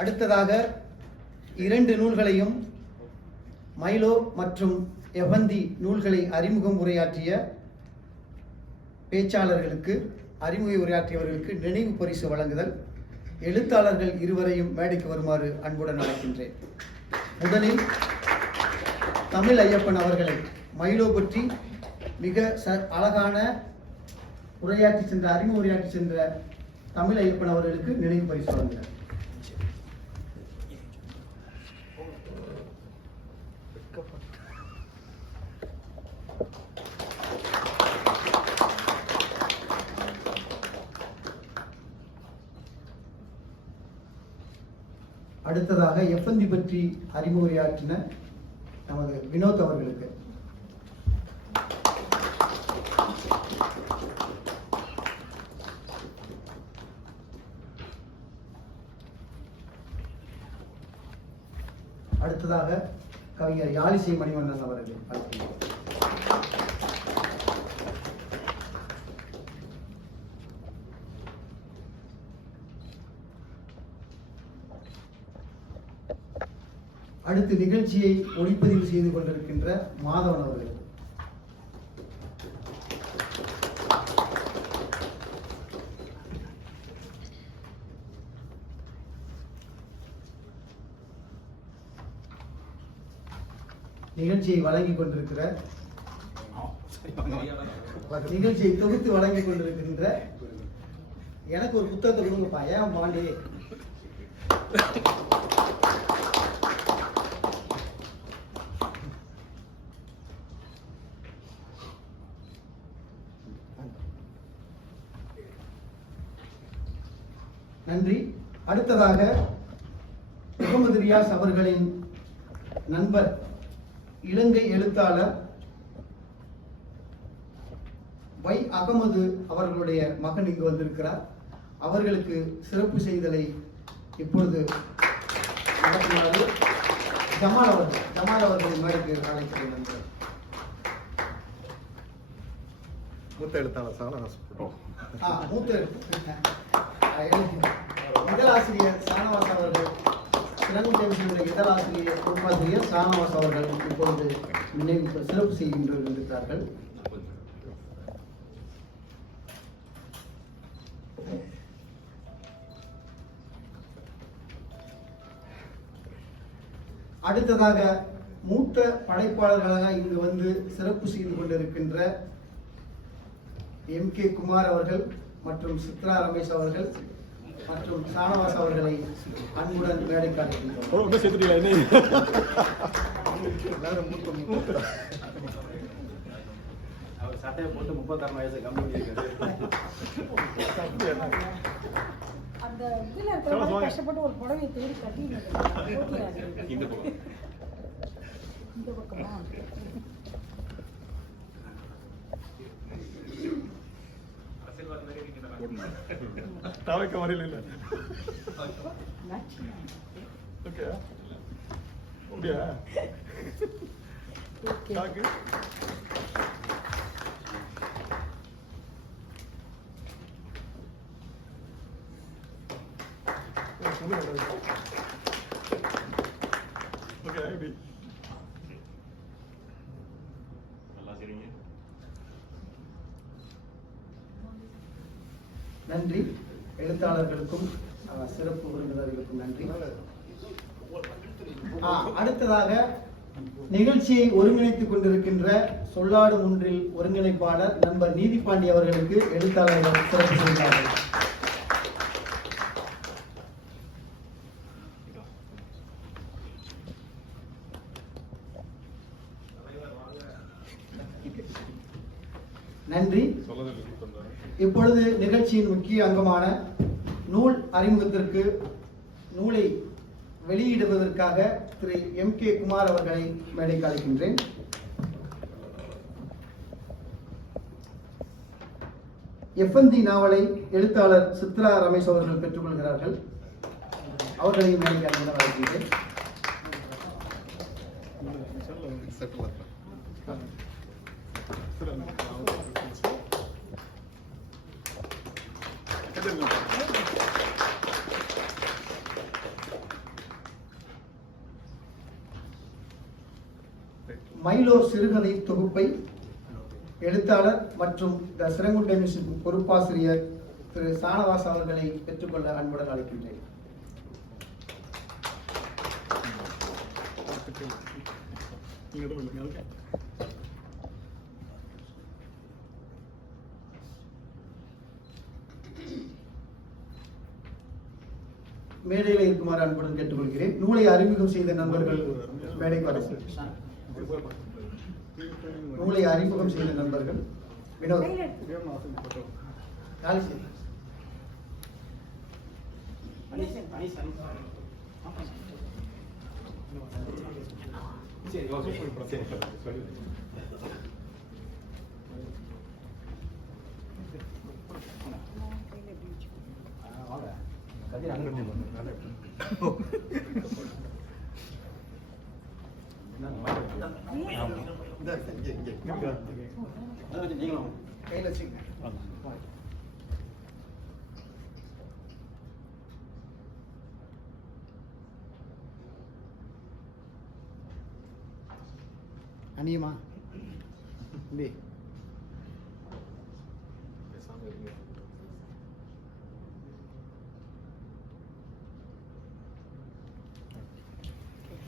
அடுத்ததாக 2 நூல்களையும் மைலோ மற்றும் எவந்தி நூல்களை அறிமுகம் உரையாற்றிய பேச்சாளர்களுக்கு, அறிமுக உரையாற்றியவர்களுக்கு நினைவு பரிசு வழங்குதல். எழுத்தாளர்கள் இருவரையும் மேடைக்கு வருமாறு அன்புடன் அழைக்கின்றேன். முதலில் தமிழ் ஐயப்பன் அவர்களை மைலோ பற்றி மிக அழகான உரையாற்றி சென்ற, அறிமுக உரையாற்றி சென்ற தமிழ் ஐயப்பன் அவர்களுக்கு நினைவு பரிசு வழங்குகிறார். அடுத்ததாக எஃப்எந்தி பற்றி அறிமுக உரையாற்றின நமது வினோத் அவர்களுக்கு. அடுத்ததாக கவிஞர் யாழிசை மணிவண்ணன் அவர்கள். அடுத்து நிகழ்ச்சியை ஒளிப்பதிவு செய்து கொண்டிருக்கின்ற மாதவன் அவர்கள். நிகழ்ச்சியை வழங்கிக் கொண்டிருக்கிற, நிகழ்ச்சியை தொகுத்து வழங்கிக் கொண்டிருக்கின்ற, எனக்கு ஒரு புத்தகத்தை கொடுங்கப்பா, ஏன் பாண்டி. நன்றி. அடுத்ததாக முகமது ரியாஸ் அவர்களின் நண்பர், இலங்கை எழுத்தாளர் வை அகமது அவர்களுடைய மகன் இங்கு வந்திருக்கிறார். அவர்களுக்கு சிறப்பு செய்தலை இப்பொழுது நடத்துமாறு ஜமால் அவர்கள் மேடைக்கு அழைக்கிறேன். நண்பர் மூத்த எழுத்தாளர் இதழாசிரியர் சானவாஸ் அவர்கள், சிறந்த இதழாசிரியர் பொறுப்பாசிரியர் சானவாஸ் அவர்கள் இப்பொழுது நினைவு சிறப்பு செய்கின்றிருக்கிறார்கள். அடுத்ததாக மூத்த படைப்பாளர்களாக இங்கு வந்து சிறப்பு செய்து கொண்டிருக்கின்ற எம்.கே. குமார் அவர்கள் மற்றும் சித்ரா ரமேஷ் அவர்கள் மற்றும் சானவாஸ் அவர்களை அன்புடன் மேடைக்கு அழைக்கின்றோம். சட்டையை போட்டு 36 வயசு கம்மி அந்த இதுல கஷ்டப்பட்டு ஒரு புடவையை தேடி கட்டி இந்த பக்கமா தாவைக்க வரையில இல்ல. ஓகே அப்படியா? ஓகே. நன்றி. எழுத்தாளர்களுக்கும் சிறப்பு விருந்தினர்களுக்கும் நன்றி. அடுத்ததாக நிகழ்ச்சியை ஒருங்கிணைத்துக் கொண்டிருக்கின்ற சொல்லாடும் ஒன்றில் ஒருங்கிணைப்பாளர் நண்பர் நீதிபாண்டி அவர்களுக்கு எழுத்தாளர்கள் சிறப்பு செய்கிறார்கள். நன்றி. இப்பொழுது நிகழ்ச்சியின் முக்கிய அங்கமான நூல் அறிமுகத்திற்கு நூலை வெளியிடுவதற்காக திரு எம்.கே. குமார் அவர்களை மேடைக்கு அழைக்கின்றேன். எஃப்எந்தி நாவலை எழுத்தாளர் சித்ரா ரமேஷ் அவர்கள் பெற்றுக்கொள்கிறார்கள். அவர்களையும் மேடைக்கு அழைக்கின்றேன். மைலோ சிறுகதை தொகுப்பை எழுத்தாளர் மற்றும் த சிறங்குண்டை மிஷன் பொறுப்பாசிரியர் திரு சானவாஸ் அவர்களை பெற்றுக்கொள்ள அன்புடன் அழைக்கின்றேன். மேடையில் இருக்குமாறு அன்புடன் கேட்டுக்கொள்கிறேன். நூலை அறிமுகம் செய்த நண்பர்கள் மேடைக்கு வரவும். நூலை அறிமுகம் செய்த நண்பர்கள் வினோத் காலிசி. சரி ஓகே சரி சொல்லி வாங்க கதிர் அங்கே நீங்களும் கையில் வச்சுங்க. அனியமா தம்பி பேசாம இருங்க.